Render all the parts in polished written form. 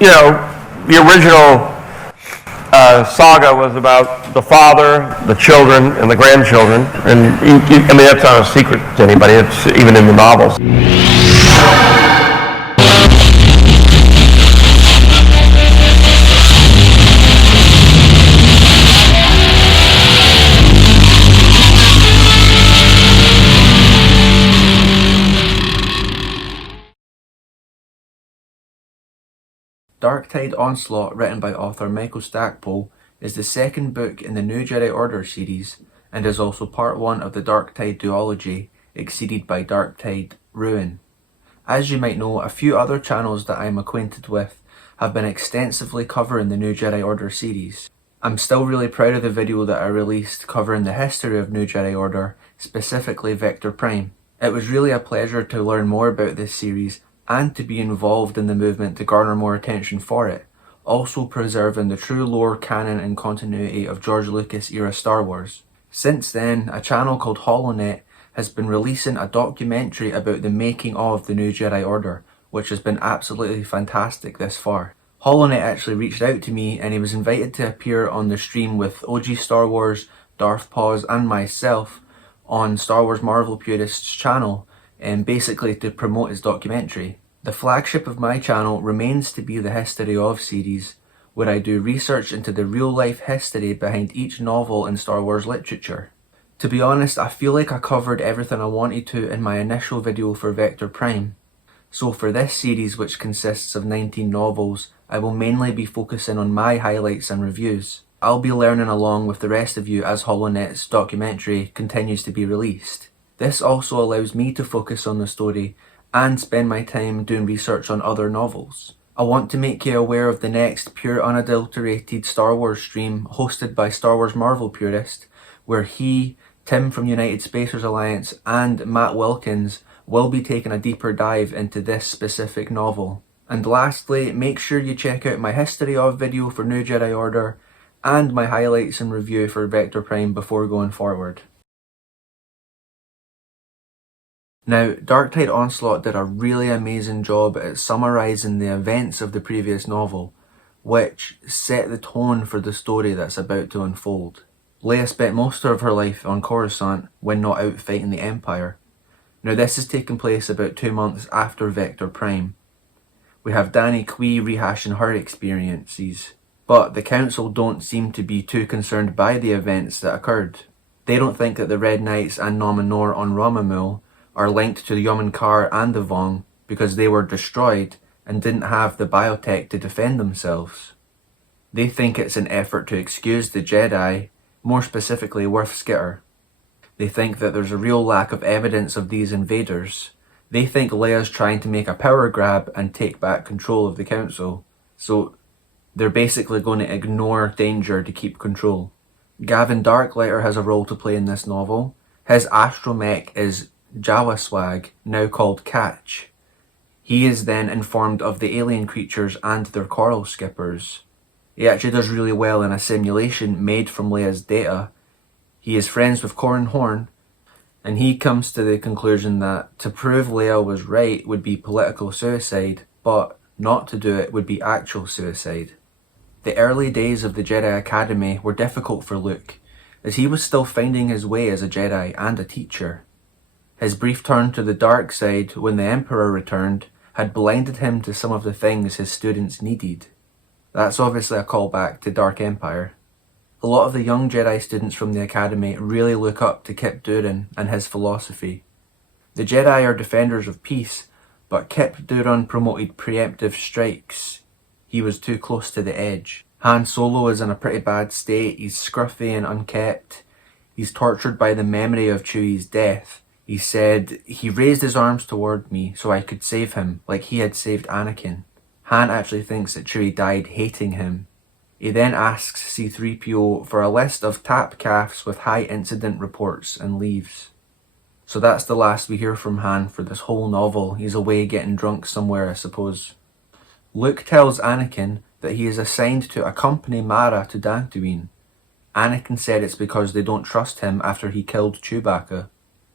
you know, the original saga was about the father, the children, and the grandchildren. And I mean, that's not a secret to anybody. It's even in the novels. Dark Tide Onslaught, written by author Michael Stackpole, is the second book in the New Jedi Order series and is also part 1 of the Dark Tide duology, exceeded by Dark Tide Ruin. As you might know, a few other channels that I am acquainted with have been extensively covering the New Jedi Order series. I'm still really proud of the video that I released covering the history of New Jedi Order, specifically Vector Prime. It was really a pleasure to learn more about this series and to be involved in the movement to garner more attention for it, also preserving the true lore, canon and continuity of George Lucas era Star Wars. Since then, a channel called HoloNet has been releasing a documentary about the making of the New Jedi Order, which has been absolutely fantastic this far. HoloNet actually reached out to me and he was invited to appear on the stream with OG Star Wars, Darth Pause and myself on Star Wars Marvel Purist's channel, and basically to promote his documentary. The flagship of my channel remains to be the History of series, where I do research into the real life history behind each novel in Star Wars literature. To be honest, I feel like I covered everything I wanted to in my initial video for Vector Prime. So for this series, which consists of 19 novels, I will mainly be focusing on my highlights and reviews. I'll be learning along with the rest of you as HoloNet's documentary continues to be released. This also allows me to focus on the story and spend my time doing research on other novels. I want to make you aware of the next pure unadulterated Star Wars stream hosted by Star Wars Marvel Purist, where he, Tim from United Spacers Alliance and Matt Wilkins will be taking a deeper dive into this specific novel. And lastly, make sure you check out my History of video for New Jedi Order and my highlights and review for Vector Prime before going forward. Now, Dark Tide Onslaught did a really amazing job at summarising the events of the previous novel, which set the tone for the story that's about to unfold. Leia spent most of her life on Coruscant when not out fighting the Empire. Now this has taken place about 2 months after Vector Prime. We have Danny Quee rehashing her experiences, but the Council don't seem to be too concerned by the events that occurred. They don't think that the Red Knights and Nominor on Romamul are linked to the Yomankar and the Vong because they were destroyed and didn't have the biotech to defend themselves. They think it's an effort to excuse the Jedi, more specifically Worf Skitter. They think that there's a real lack of evidence of these invaders. They think Leia's trying to make a power grab and take back control of the Council, so they're basically going to ignore danger to keep control. Gavin Darklighter has a role to play in this novel. His astromech is Jawaswag, now called Catch. He is then informed of the alien creatures and their coral skippers. He actually does really well in a simulation made from Leia's data. He is friends with Corran Horn, and he comes to the conclusion that to prove Leia was right would be political suicide, but not to do it would be actual suicide. The early days of the Jedi Academy were difficult for Luke, as he was still finding his way as a Jedi and a teacher. His brief turn to the dark side when the Emperor returned had blinded him to some of the things his students needed. That's obviously a callback to Dark Empire. A lot of the young Jedi students from the Academy really look up to Kip Duran and his philosophy. The Jedi are defenders of peace, but Kip Duran promoted preemptive strikes. He was too close to the edge. Han Solo is in a pretty bad state. He's scruffy and unkempt. He's tortured by the memory of Chewie's death. He said, "He raised his arms toward me so I could save him, like he had saved Anakin." Han actually thinks that Chewie died hating him. He then asks C-3PO for a list of tap calves with high incident reports and leaves. So that's the last we hear from Han for this whole novel. He's away getting drunk somewhere, I suppose. Luke tells Anakin that he is assigned to accompany Mara to Dantooine. Anakin said it's because they don't trust him after he killed Chewbacca.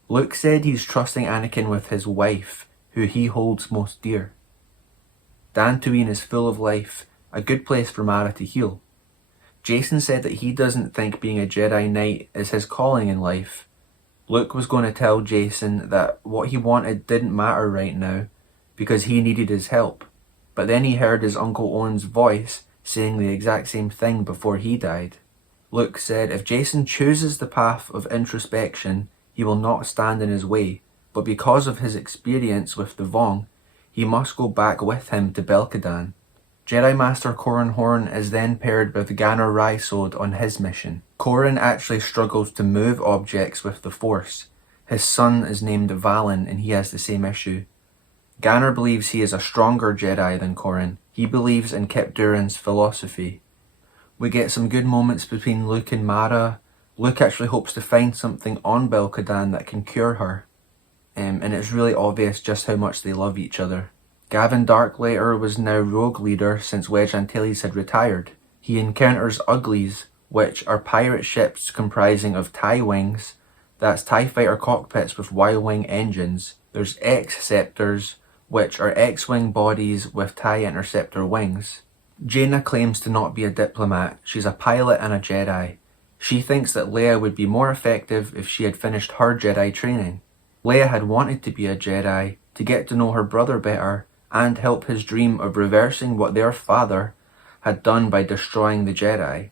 Luke said he's trusting Anakin with his wife, who he holds most dear. Dantooine is full of life, a good place for Mara to heal. Jason said that he doesn't think being a Jedi Knight is his calling in life. Luke was going to tell Jason that what he wanted didn't matter right now because he needed his help. But then he heard his Uncle Owen's voice saying the exact same thing before he died. Luke said if Jason chooses the path of introspection, he will not stand in his way, but because of his experience with the Vong, he must go back with him to Belkadan. Jedi Master Corran Horn is then paired with Ganner Rysode on his mission. Corran actually struggles to move objects with the Force. His son is named Valen and he has the same issue. Ganner believes he is a stronger Jedi than Corran. He believes in Kip Duran's philosophy. We get some good moments between Luke and Mara. Luke actually hopes to find something on Belkadan that can cure her. And it's really obvious just how much they love each other. Gavin Darklighter was now rogue leader since Wedge Antilles had retired. He encounters Uglies, which are pirate ships comprising of TIE wings, that's TIE fighter cockpits with Y-wing engines. There's X-Scepters, which are X-wing bodies with TIE interceptor wings. Jaina claims to not be a diplomat, she's a pilot and a Jedi. She thinks that Leia would be more effective if she had finished her Jedi training. Leia had wanted to be a Jedi, to get to know her brother better, and help his dream of reversing what their father had done by destroying the Jedi.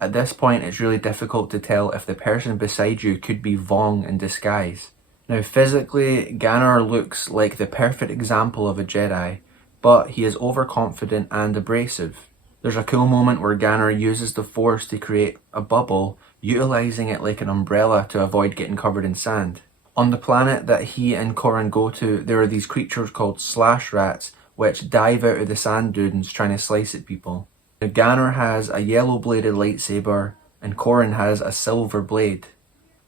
At this point, it's really difficult to tell if the person beside you could be Vong in disguise. Now physically, Ganner looks like the perfect example of a Jedi, but he is overconfident and abrasive. There's a cool moment where Ganner uses the Force to create a bubble, utilising it like an umbrella to avoid getting covered in sand. On the planet that he and Corran go to, there are these creatures called slash rats, which dive out of the sand dunes trying to slice at people. Now, Ganner has a yellow-bladed lightsaber, and Corran has a silver blade.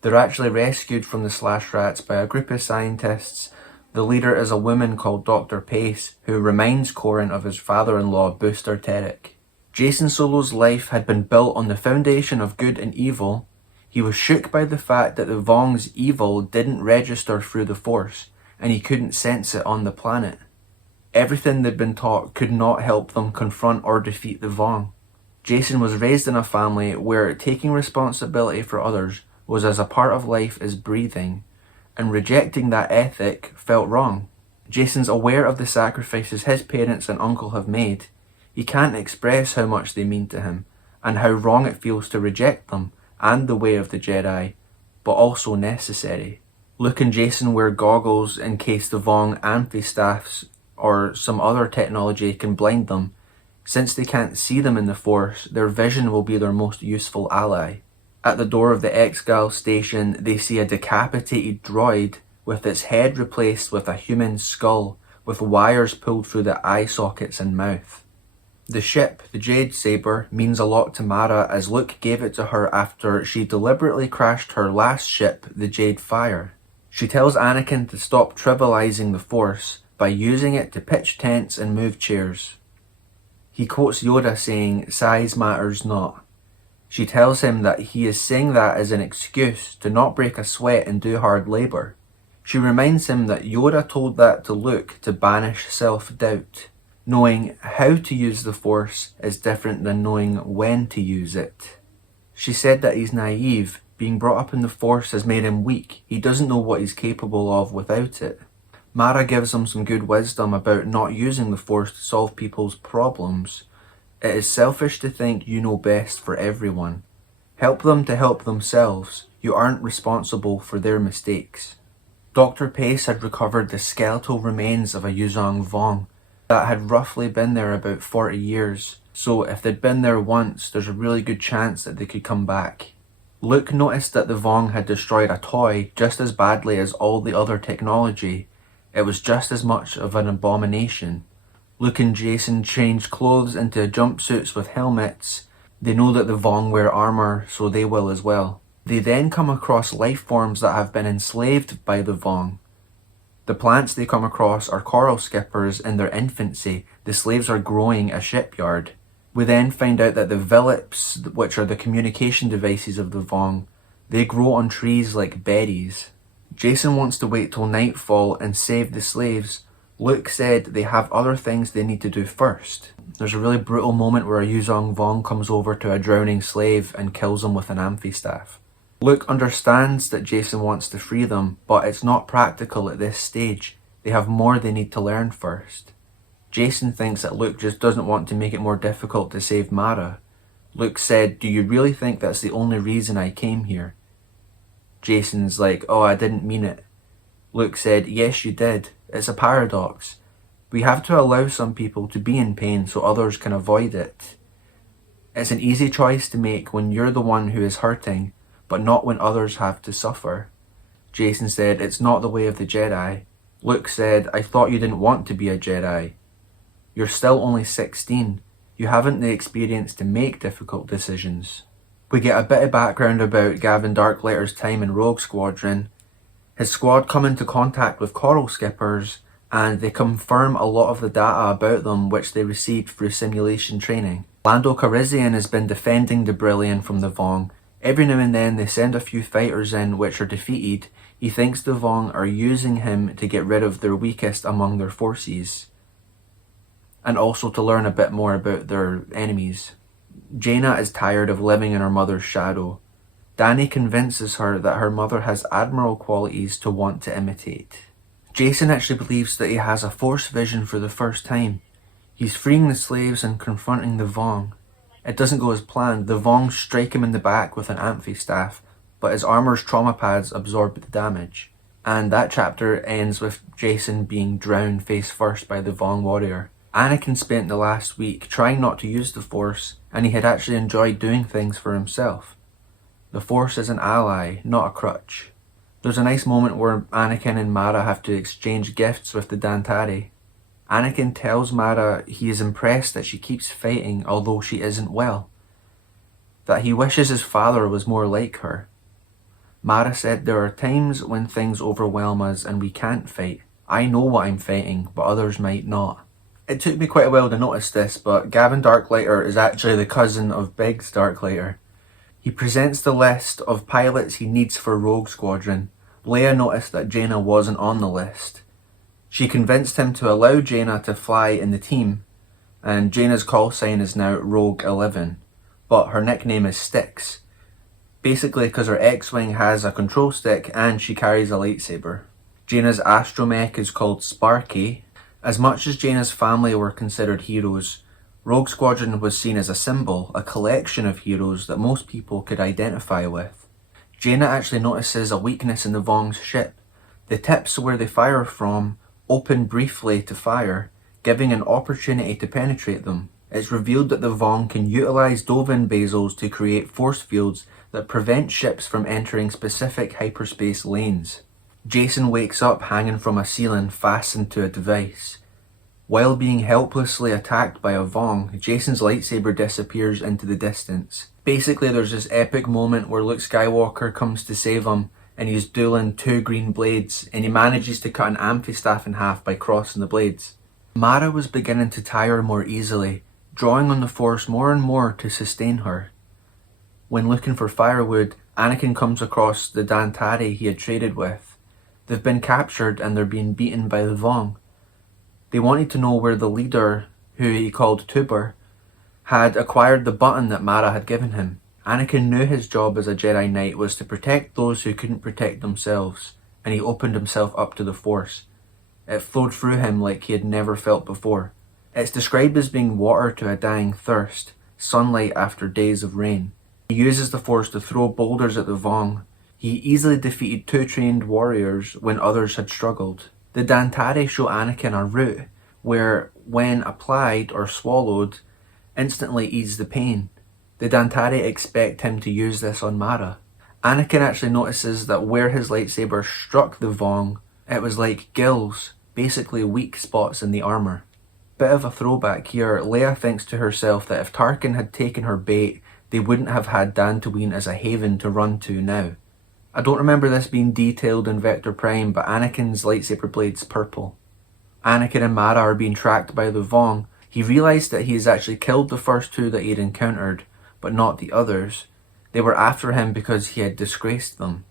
They're actually rescued from the slash rats by a group of scientists. The leader is a woman called Dr. Pace, who reminds Corran of his father-in-law, Booster Terek. Jason Solo's life had been built on the foundation of good and evil. He was shook by the fact that the Vong's evil didn't register through the Force, and he couldn't sense it on the planet. Everything they'd been taught could not help them confront or defeat the Vong. Jason was raised in a family where taking responsibility for others was as a part of life as breathing, and rejecting that ethic felt wrong. Jason's aware of the sacrifices his parents and uncle have made. He can't express how much they mean to him, and how wrong it feels to reject them, and the way of the Jedi, but also necessary. Luke and Jason wear goggles in case the Vong amphistaffs or some other technology can blind them. Since they can't see them in the Force, their vision will be their most useful ally. At the door of the Exgal station, they see a decapitated droid with its head replaced with a human skull, with wires pulled through the eye sockets and mouth. The ship, the Jade Saber, means a lot to Mara as Luke gave it to her after she deliberately crashed her last ship, the Jade Fire. She tells Anakin to stop trivializing the Force by using it to pitch tents and move chairs. He quotes Yoda saying, "Size matters not." She tells him that he is saying that as an excuse to not break a sweat and do hard labour. She reminds him that Yoda told that to Luke to banish self-doubt. Knowing how to use the Force is different than knowing when to use it. She said that he's naive. Being brought up in the Force has made him weak. He doesn't know what he's capable of without it. Mara gives him some good wisdom about not using the Force to solve people's problems. It is selfish to think you know best for everyone. Help them to help themselves. You aren't responsible for their mistakes. Dr. Pace had recovered the skeletal remains of a Yuzong Vong that had roughly been there about 40 years, so if they'd been there once, there's a really good chance that they could come back. Luke noticed that the Vong had destroyed a toy just as badly as all the other technology. It was just as much of an abomination. Luke and Jason changed clothes into jumpsuits with helmets. They know that the Vong wear armour, so they will as well. They then come across life forms that have been enslaved by the Vong. The plants they come across are coral skippers in their infancy. The slaves are growing a shipyard. We then find out that the villips, which are the communication devices of the Vong, they grow on trees like berries. Jason wants to wait till nightfall and save the slaves, Luke said they have other things they need to do first. There's a really brutal moment where Yuzong Vong comes over to a drowning slave and kills him with an amphistaff. Luke understands that Jacen wants to free them, but it's not practical at this stage. They have more they need to learn first. Jacen thinks that Luke just doesn't want to make it more difficult to save Mara. Luke said, "Do you really think that's the only reason I came here?" Jacen's like, "Oh, I didn't mean it." Luke said, "Yes, you did. It's a paradox. We have to allow some people to be in pain so others can avoid it. It's an easy choice to make when you're the one who is hurting, but not when others have to suffer." Jacen said, "It's not the way of the Jedi." Luke said, "I thought you didn't want to be a Jedi. You're still only 16. You haven't the experience to make difficult decisions." We get a bit of background about Gavin Darklighter's time in Rogue Squadron. His squad come into contact with coral skippers, and they confirm a lot of the data about them which they received through simulation training. Lando Calrissian has been defending Debrillion from the Vong. Every now and then they send a few fighters in which are defeated. He thinks the Vong are using him to get rid of their weakest among their forces, and also to learn a bit more about their enemies. Jaina is tired of living in her mother's shadow. Dany convinces her that her mother has admirable qualities to want to imitate. Jacen actually believes that he has a Force vision for the first time. He's freeing the slaves and confronting the Vong. It doesn't go as planned. The Vong strike him in the back with an amphistaff, but his armor's trauma pads absorb the damage. And that chapter ends with Jacen being drowned face first by the Vong warrior. Anakin spent the last week trying not to use the Force, and he had actually enjoyed doing things for himself. The Force is an ally, not a crutch. There's a nice moment where Anakin and Mara have to exchange gifts with the Dantari. Anakin tells Mara he is impressed that she keeps fighting although she isn't well, that he wishes his father was more like her. Mara said, "There are times when things overwhelm us and we can't fight. I know what I'm fighting, but others might not." It took me quite a while to notice this, but Gavin Darklighter is actually the cousin of Biggs Darklighter. He presents the list of pilots he needs for Rogue Squadron. Leia noticed that Jaina wasn't on the list. She convinced him to allow Jaina to fly in the team, and Jaina's call sign is now Rogue 11, but her nickname is Styx, basically because her X-Wing has a control stick and she carries a lightsaber. Jaina's astromech is called Sparky. As much as Jaina's family were considered heroes, Rogue Squadron was seen as a symbol, a collection of heroes that most people could identify with. Jaina actually notices a weakness in the Vong's ship. The tips where they fire from open briefly to fire, giving an opportunity to penetrate them. It's revealed that the Vong can utilize Dovin basils to create force fields that prevent ships from entering specific hyperspace lanes. Jacen wakes up hanging from a ceiling fastened to a device. While being helplessly attacked by a Vong, Jacen's lightsaber disappears into the distance. Basically, there's this epic moment where Luke Skywalker comes to save him, and he's dueling two green blades, and he manages to cut an amphistaff in half by crossing the blades. Mara was beginning to tire more easily, drawing on the Force more and more to sustain her. When looking for firewood, Anakin comes across the Dantari he had traded with. They've been captured and they're being beaten by the Vong. They wanted to know where the leader, who he called Tuber, had acquired the button that Mara had given him. Anakin knew his job as a Jedi Knight was to protect those who couldn't protect themselves, and he opened himself up to the Force. It flowed through him like he had never felt before. It's described as being water to a dying thirst, sunlight after days of rain. He uses the Force to throw boulders at the Vong. He easily defeated two trained warriors when others had struggled. The Dantari show Anakin a root where, when applied or swallowed, instantly ease the pain. The Dantari expect him to use this on Mara. Anakin actually notices that where his lightsaber struck the Vong, it was like gills, basically weak spots in the armour. Bit of a throwback here, Leia thinks to herself that if Tarkin had taken her bait, they wouldn't have had Dantooine as a haven to run to now. I don't remember this being detailed in Vector Prime, but Anakin's lightsaber blade's purple. Anakin and Mara are being tracked by the Vong. He realised that he has actually killed the first two that he had encountered, but not the others. They were after him because he had disgraced them.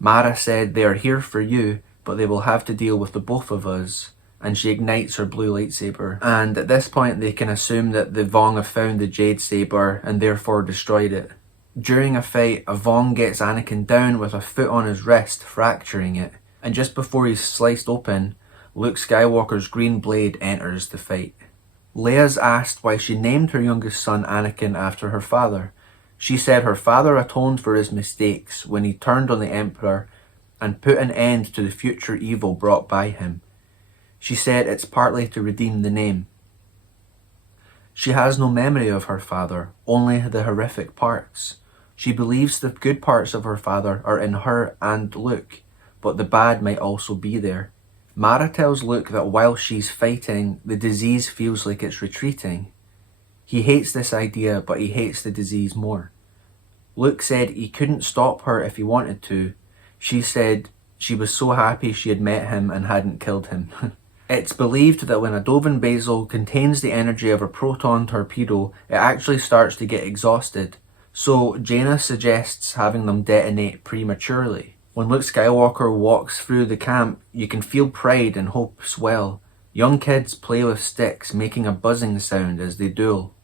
Mara said, "They are here for you, but they will have to deal with the both of us." and she ignites her blue lightsaber. And at this point they can assume that the Vong have found the Jade Saber and therefore destroyed it. During a fight, a Vong gets Anakin down with a foot on his wrist, fracturing it. And just before he's sliced open, Luke Skywalker's green blade enters the fight. Leia's asked why she named her youngest son Anakin after her father. She said her father atoned for his mistakes when he turned on the Emperor and put an end to the future evil brought by him. She said it's partly to redeem the name. She has no memory of her father, only the horrific parts. She believes the good parts of her father are in her and Luke, but the bad might also be there. Mara tells Luke that while she's fighting, the disease feels like it's retreating. He hates this idea, but he hates the disease more. Luke said he couldn't stop her if he wanted to. She said she was so happy she had met him and hadn't killed him. It's believed that when a Dovin Basil contains the energy of a proton torpedo, it actually starts to get exhausted. So Jaina suggests having them detonate prematurely. When Luke Skywalker walks through the camp, you can feel pride and hope swell. Young kids play with sticks, making a buzzing sound as they duel.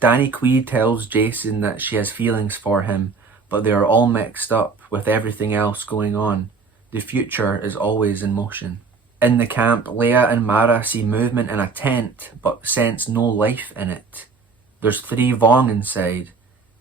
Danny Quee tells Jason that she has feelings for him, but they are all mixed up with everything else going on. The future is always in motion. In the camp, Leia and Mara see movement in a tent, but sense no life in it. There's 3 Vong inside.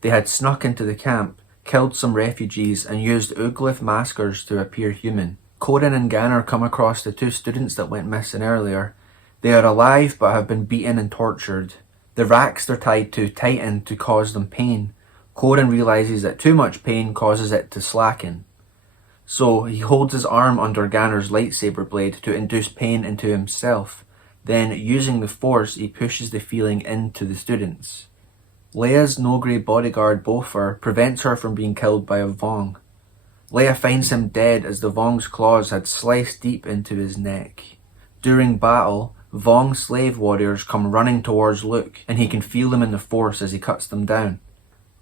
They had snuck into the camp, killed some refugees, and used Ooglyph maskers to appear human. Corin and Ganner come across the 2 students that went missing earlier. They are alive but have been beaten and tortured. The racks they're tied to tighten to cause them pain. Corin realises that too much pain causes it to slacken. So he holds his arm under Ganner's lightsaber blade to induce pain into himself. Then, using the Force, he pushes the feeling into the students. Leia's no-grey bodyguard Bofur prevents her from being killed by a Vong. Leia finds him dead as the Vong's claws had sliced deep into his neck. During battle, Vong slave warriors come running towards Luke, and he can feel them in the Force as he cuts them down.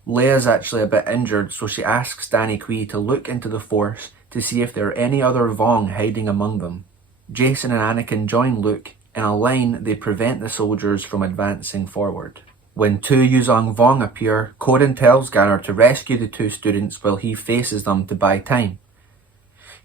Leia's actually a bit injured, so she asks Danny Quee to look into the Force to see if there are any other Vong hiding among them. Jason and Anakin join Luke. In a line, they prevent the soldiers from advancing forward. When 2 Yuzong Vong appear, Corin tells Ganner to rescue the 2 students while he faces them to buy time.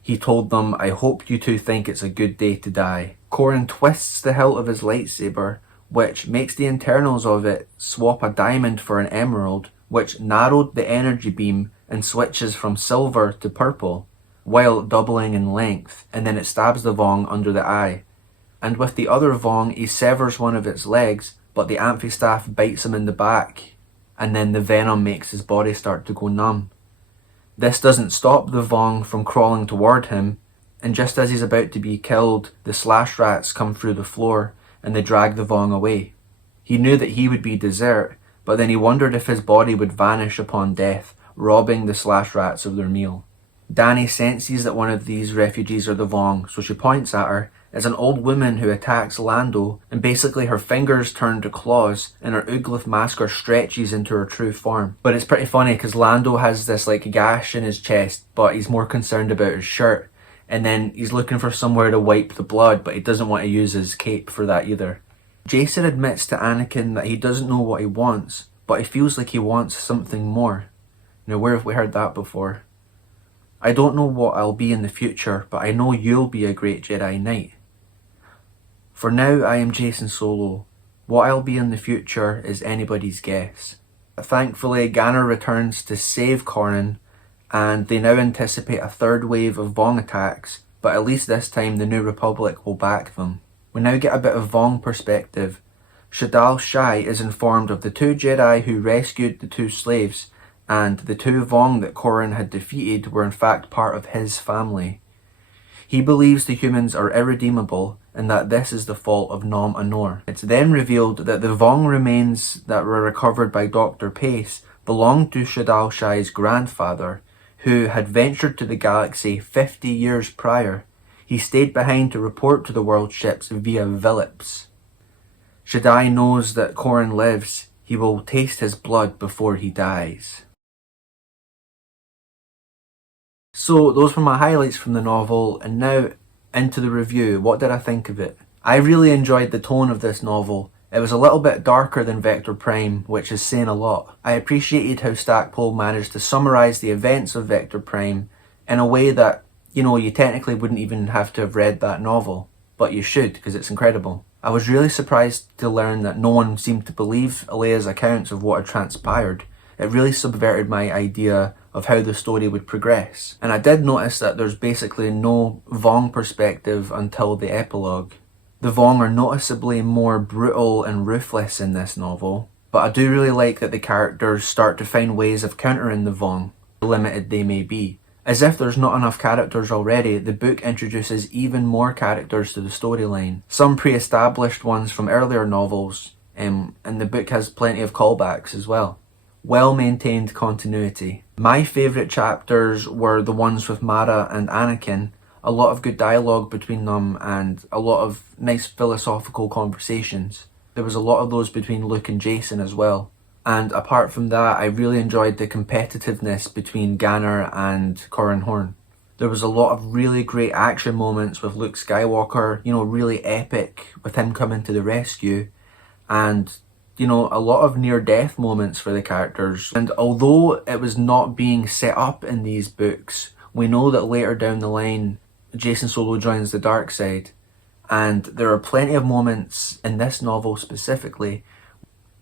He told them, "I hope you 2 think it's a good day to die." Corin twists the hilt of his lightsaber, which makes the internals of it swap a diamond for an emerald, which narrowed the energy beam and switches from silver to purple, while doubling in length, and then it stabs the Vong under the eye. And with the other Vong, he severs one of its legs, but the amphistaff bites him in the back, and then the venom makes his body start to go numb. This doesn't stop the Vong from crawling toward him, and just as he's about to be killed, the slash rats come through the floor, and they drag the Vong away. He knew that he would be dessert, but then he wondered if his body would vanish upon death, robbing the slash rats of their meal. Danny senses that one of these refugees are the Vong, so she points at her. It's an old woman who attacks Lando, and basically her fingers turn to claws, and her Ooglyph masker stretches into her true form. But it's pretty funny because Lando has this gash in his chest, but he's more concerned about his shirt, and then he's looking for somewhere to wipe the blood, but he doesn't want to use his cape for that either. Jason admits to Anakin that he doesn't know what he wants, but he feels like he wants something more. Now, where have we heard that before? "I don't know what I'll be in the future, but I know you'll be a great Jedi Knight. For now, I am Jason Solo. What I'll be in the future is anybody's guess." Thankfully, Ganner returns to save Corin, and they now anticipate a 3rd wave of Vong attacks, but at least this time the New Republic will back them. We now get a bit of Vong perspective. Shadal Shai is informed of the 2 Jedi who rescued the 2 slaves, and the 2 Vong that Corin had defeated were in fact part of his family. He believes the humans are irredeemable, and that this is the fault of Nom Anor. It's then revealed that the Vong remains that were recovered by Dr. Pace belonged to Shadal Shai's grandfather, who had ventured to the galaxy 50 years prior. He stayed behind to report to the world ships via Phillips. Shaddai knows that Corin lives. He will taste his blood before he dies. So those were my highlights from the novel, and now into the review. What did I think of it? I really enjoyed the tone of this novel. It was a little bit darker than Vector Prime, which is saying a lot. I appreciated how Stackpole managed to summarise the events of Vector Prime in a way that, you technically wouldn't even have to have read that novel, but you should, because it's incredible. I was really surprised to learn that no one seemed to believe Alea's accounts of what had transpired. It really subverted my idea of how the story would progress. And I did notice that there's basically no Vong perspective until the epilogue. The Vong are noticeably more brutal and ruthless in this novel, but I do really like that the characters start to find ways of countering the Vong, limited they may be. As if there's not enough characters already, the book introduces even more characters to the storyline. Some pre-established ones from earlier novels, and the book has plenty of callbacks as well. Well-maintained continuity. My favourite chapters were the ones with Mara and Anakin. A lot of good dialogue between them and a lot of nice philosophical conversations. There was a lot of those between Luke and Jason as well. And apart from that, I really enjoyed the competitiveness between Ganner and Corran Horn. There was a lot of really great action moments with Luke Skywalker, really epic with him coming to the rescue. And, a lot of near-death moments for the characters. And although it was not being set up in these books, we know that later down the line, Jason Solo joins the dark side. And there are plenty of moments in this novel specifically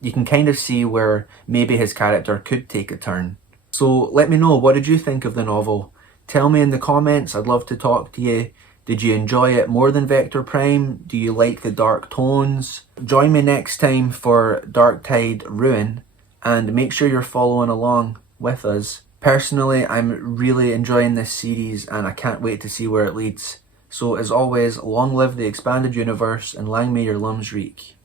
you can kind of see where maybe his character could take a turn. So let me know, what did you think of the novel? Tell me in the comments, I'd love to talk to you. Did you enjoy it more than Vector Prime? Do you like the dark tones? Join me next time for Darktide Ruin, and make sure you're following along with us. Personally, I'm really enjoying this series and I can't wait to see where it leads. So as always, long live the expanded universe and lang may your limbs reek.